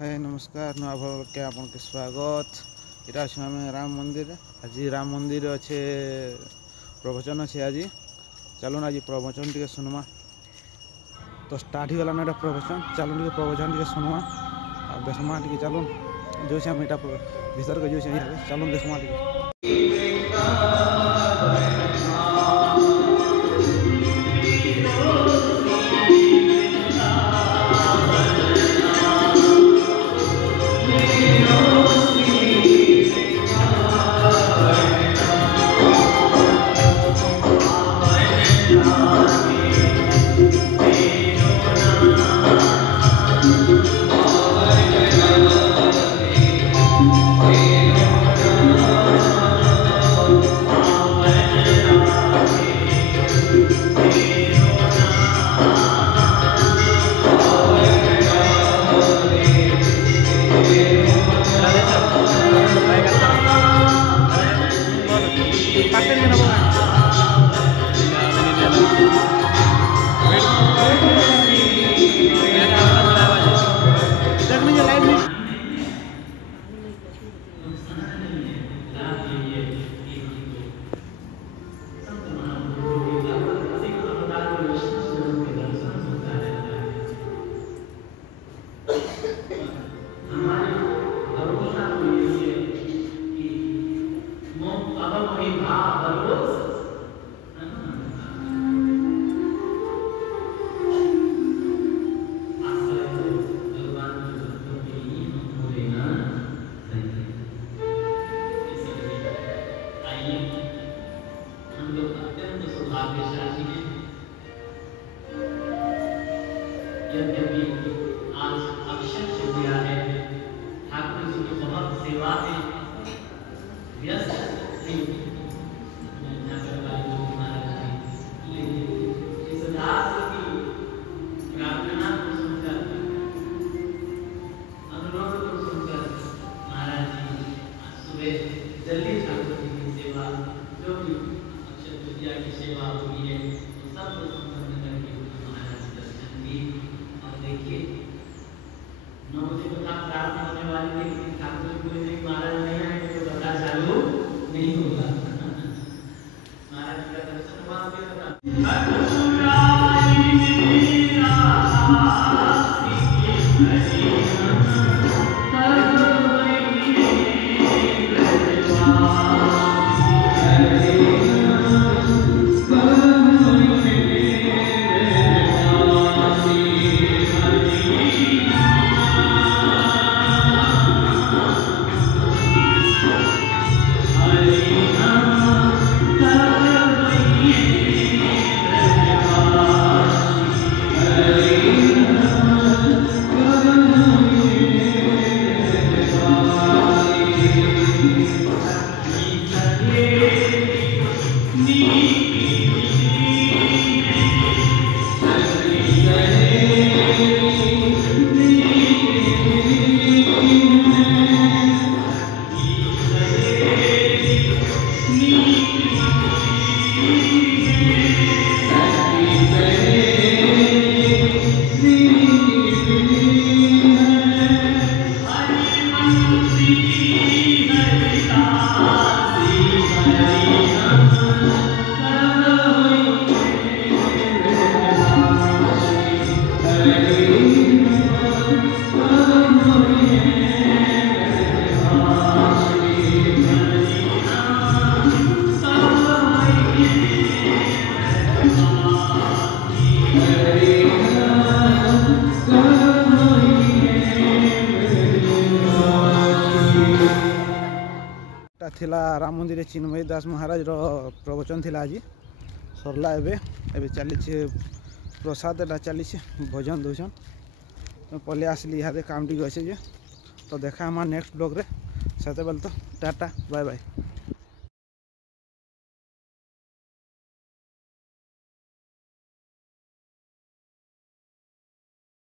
हाय नमस्कार नुआ भल के आपन के स्वागत। इटा अछि आम राम मंदिर। आज राम मंदिर अच्छे प्रवचन अच्छे। आज चलो आज प्रवचन टे सुनमा। तो स्टार्ट होगा ना प्रवचन। चलो टे प्रवचन टे सुनमा और देखमा टे। चलो जो से हम इटा भीतर के जो से चलो देखमा टे। यद्यपि आज अक्षय तृतीया है, ठाकुर जी की बहुत सेवा में व्यस्त थी। इस दास की प्रार्थना को सुनकर, अनुरोध को सुनकर महाराज जी सुबह जल्दी ठाकुर जी की सेवा, जो भी अक्षय तृतीया की सेवा हुई है, सब संपन्न करके महाराज दर्शन दिए। देखिए 9 बजे कथा प्रारंभ होने वाली है, लेकिन ठाकुर जी बोले नहीं महाराज नहीं आए तो कथा चालू नहीं होगा। महाराज का दर्शन हुआ थिला राम मंदिर चिन्मय दास महाराज रो प्रवचन थिला। आज सरला एबे चली प्रसाद चली भजन दूसन पले आसली यहाँ काम टी अच्छे। तो देखा हमार नेक्स्ट ब्लॉग रे। साथे बेल तो टाटा बाय बाय।